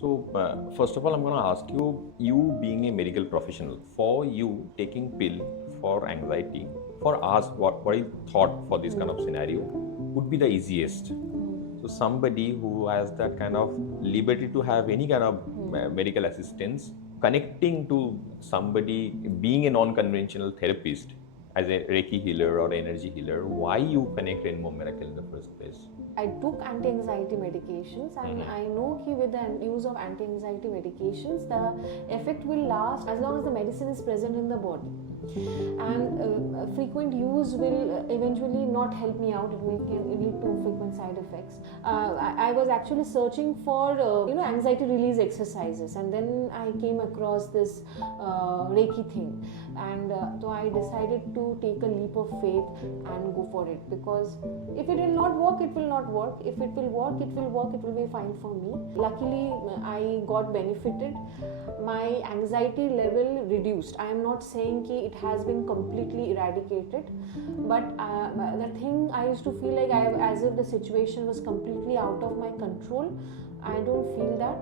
So, first of all, I'm going to ask you, you being a medical professional, for you taking pill for anxiety, for us, what you thought for this kind of scenario would be the easiest. So, somebody who has that kind of liberty to have any kind of medical assistance, connecting to somebody, being a non-conventional therapist, as a Reiki healer or energy healer, why you connect Rainbow Miracle in the first place? I took anti-anxiety medications, and I know that with the use of anti-anxiety medications, the effect will last as long as the medicine is present in the body. And frequent use will eventually not help me out. It can lead to frequent side effects. I was actually searching for anxiety release exercises, and then I came across this Reiki thing, and so I decided to take a leap of faith and go for it, because if it will not work, it will not work. If it will work, it will work. It will be fine for me. Luckily, I got benefited. My anxiety level reduced. I am not saying that it has been completely eradicated, but the thing I used to feel like as if the situation was completely out of my control. I don't feel that.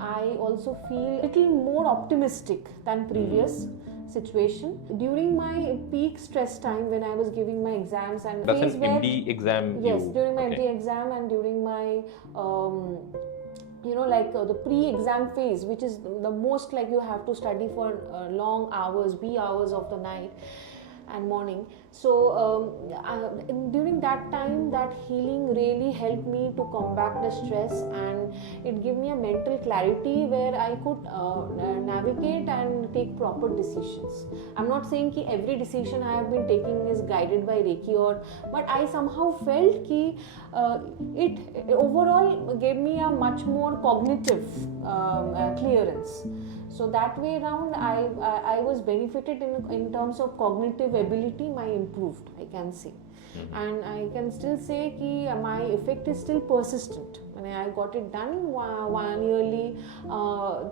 I also feel a little more optimistic than previous situation. During my peak stress time, when I was giving my exams and That's an MD exam. Yes, during my MD exam and during my the pre-exam phase, which is the most, like you have to study for long hours, wee hours of the night and morning. So during that time, that healing really helped me to combat the stress, and it gave me a mental clarity where I could navigate and take proper decisions. I'm not saying that every decision I have been taking is guided by Reiki, but I somehow felt that it overall gave me a much more cognitive clearance. So that way around, I was benefited in terms of cognitive ability. My improved, I can say. And I can still say that my effect is still persistent. I got it done nearly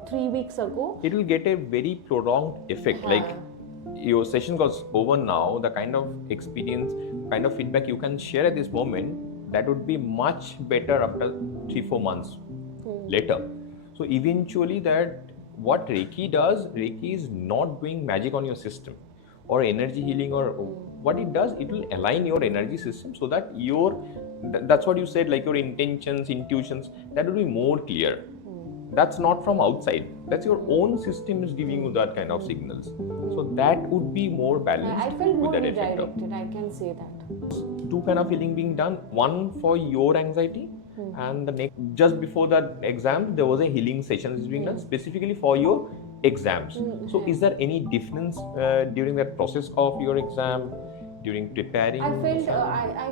3 weeks ago. It will get a very prolonged effect. Like your session goes over now, the kind of experience, kind of feedback you can share at this moment, that would be much better after 3-4 months later. So eventually what Reiki does, Reiki is not doing magic on your system or energy healing, or what it does, it will align your energy system so that that's what you said, like your intentions, intuitions, that will be more clear. That's not from outside. That's your own system is giving you that kind of signals. So that would be more balanced. I felt more with that redirected, I can say that. Two kind of healing being done. One for your anxiety, and the next, just before that exam, there was a healing session being done specifically for your exams. So is there any difference during that process of your exam, during preparing? I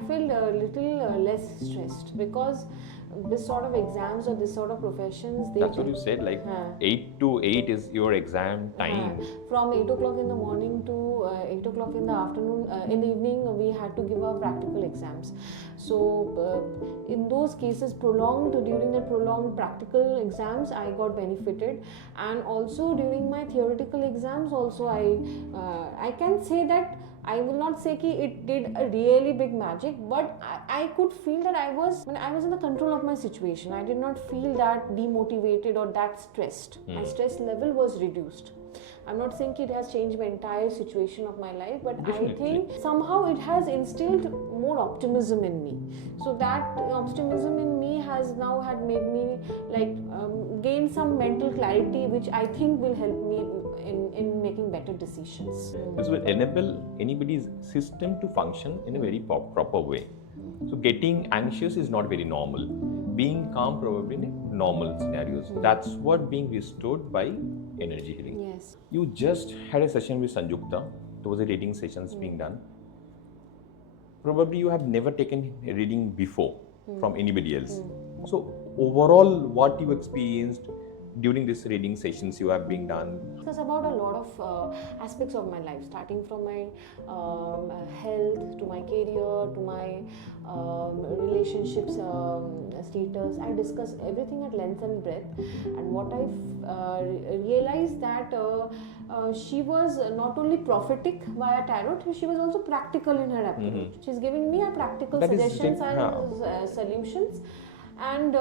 felt a little less stressed, because this sort of exams or this sort of professions, that's what you said, like 8 to 8 is your exam time. From 8 o'clock in the morning to 8 o'clock in the afternoon, in the evening, we had to give our practical exams. So in those cases, during the prolonged practical exams, I got benefited. And also during my theoretical exams also, I can say that I will not say that it did a really big magic, but I could feel that I was in the control of my situation. I did not feel that demotivated or that stressed. My stress level was reduced. I'm not saying it has changed my entire situation of my life, but Definitely. I think somehow it has instilled more optimism in me. So that optimism in me has now had made me gain some mental clarity, which I think will help me in making better decisions. This will enable anybody's system to function in a very proper way. So getting anxious is not very normal. Being calm probably in normal scenarios. That's what being restored by energy healing. Yes. You just had a session with Sanjukta. There was a reading sessions being done. Probably you have never taken a reading before from anybody else. So overall, what you experienced during these reading sessions you have been done? It's about a lot of aspects of my life, starting from my health to my career to my relationships status. I discuss everything at length and breadth, and what I realized that she was not only prophetic via tarot, she was also practical in her approach. She's giving me a practical suggestions and solutions. and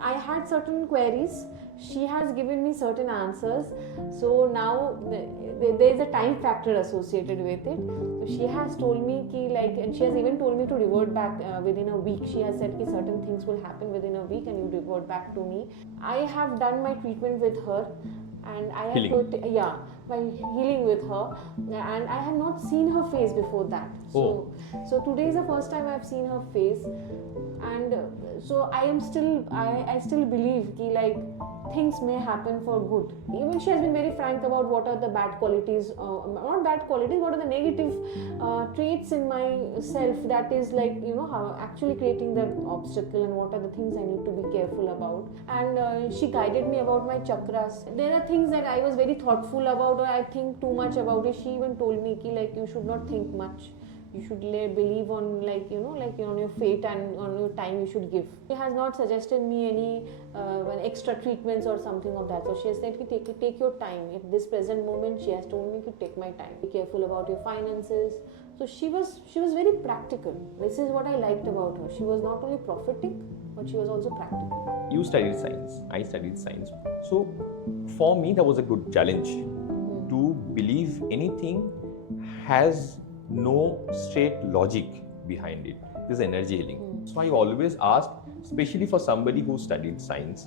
I had certain queries. She has given me certain answers, so now there is a time factor associated with it. So she has told me ki, like, and she has even told me to revert back within a week. She has said ki certain things will happen within a week and you revert back to me. I have done my treatment with her, and I have Healing. my healing with her, and I have not seen her face before that. So today is the first time I have seen her face, and so I am still I still believe ki, like, things may happen for good. Even she has been very frank about what are the bad qualities, not bad qualities, what are the negative traits in myself that is, like, how actually creating the obstacle, and what are the things I need to be careful about. And she guided me about my chakras. There are things that I was very thoughtful about, or I think too much about it. She even told me ki, like, you should not think much. You should believe on, like, on your fate and on your time you should give. She has not suggested me any extra treatments or something of that. So she has said, take your time. At this present moment, she has told me to take my time. Be careful about your finances. So she was very practical. This is what I liked about her. She was not only prophetic, but she was also practical. You studied science, I studied science. So for me, that was a good challenge to believe anything has no straight logic behind it. This is energy healing. So I always ask, especially for somebody who studied science,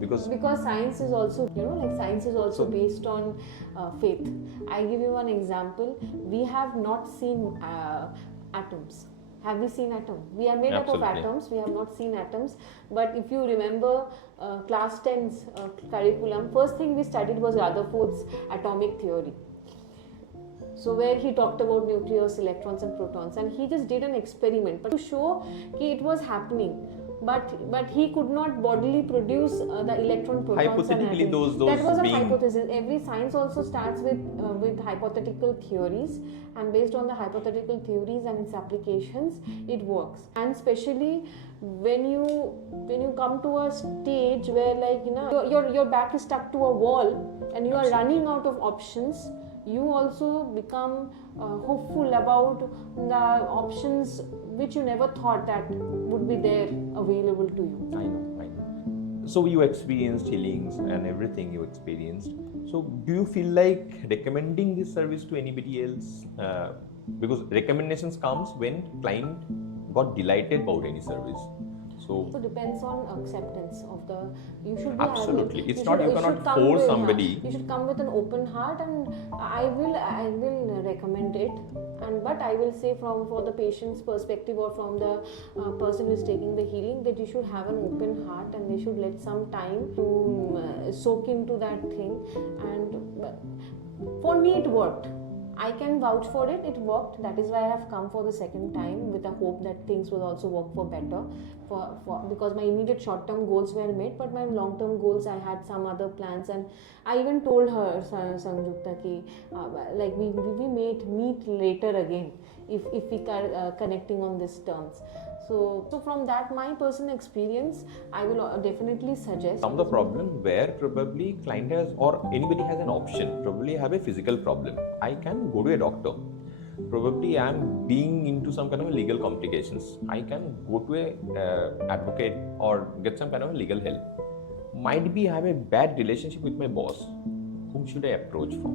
because science is also, science is also based on faith. I give you one example. We have not seen atoms. Have we seen atom? We are made Absolutely. up of atoms. We have not seen atoms. But if you remember class 10's curriculum, first thing we studied was Rutherford's atomic theory. So where he talked about nucleus, electrons and protons, and he just did an experiment, but to show that it was happening. But he could not bodily produce the electron, protons. Hypothetically, and those that was being... a hypothesis. Every science also starts with hypothetical theories, and based on the hypothetical theories and its applications, it works. And especially when you come to a stage where, like, your back is stuck to a wall and you are running out of options, you also become hopeful about the options which you never thought that would be there available to you. I know. So you experienced healings and everything you experienced. So do you feel like recommending this service to anybody else? Because recommendations comes when client got delighted about any service. So depends on acceptance of the. You should be absolutely. Having, it's not you cannot force somebody. You should come with an open heart, and I will recommend it. But I will say for the patient's perspective, or from the person who is taking the healing, that you should have an open heart and they should let some time to soak into that thing. And for me, it worked. I can vouch for it. It worked. That is why I have come for the second time, with a hope that things will also work for better. Because my immediate short-term goals were met, but my long-term goals, I had some other plans, and I even told her, Sanjukta, ki like we may meet later again if we are connecting on these terms. So from that, my personal experience, I will definitely suggest. Some of the problem where probably client has, or anybody has an option, probably have a physical problem. I can go to a doctor. Probably I am being into some kind of legal complications. I can go to a advocate or get some kind of legal help. Might be I have a bad relationship with my boss. Whom should I approach for?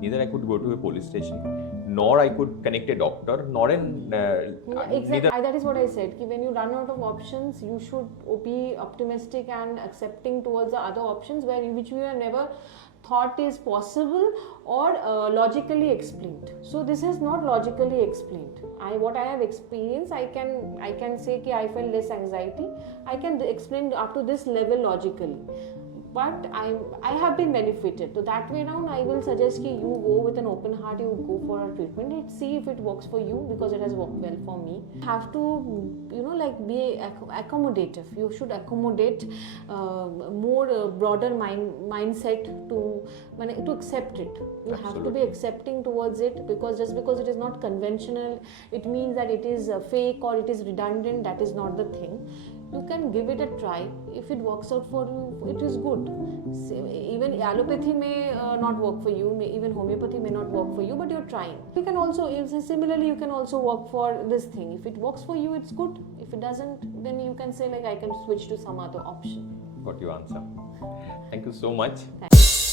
Neither I could go to a police station, nor I could connect a doctor, nor an... exactly. That is what I said. When you run out of options, you should be optimistic and accepting towards the other options which you have never thought is possible or logically explained. So this is not logically explained. What I have experienced, I can say that I felt less anxiety. I can explain up to this level logically. But I have been benefited. So that way around, I will suggest that you go with an open heart, you go for a treatment, see if it works for you, because it has worked well for me. You have to, be accommodative. You should accommodate more broader mindset to accept it. You Absolutely. have to be accepting towards it, because just because it is not conventional, it means that it is fake or it is redundant. That is not the thing. you can give it a try. If it works out for you, it is good. Even allopathy may not work for you, even homeopathy may not work for you, but you're trying. You can also, similarly, you can also work for this thing. If it works for you, it's good. If it doesn't, then you can say like, I can switch to some other option. Got your answer. Thank you so much. Thanks.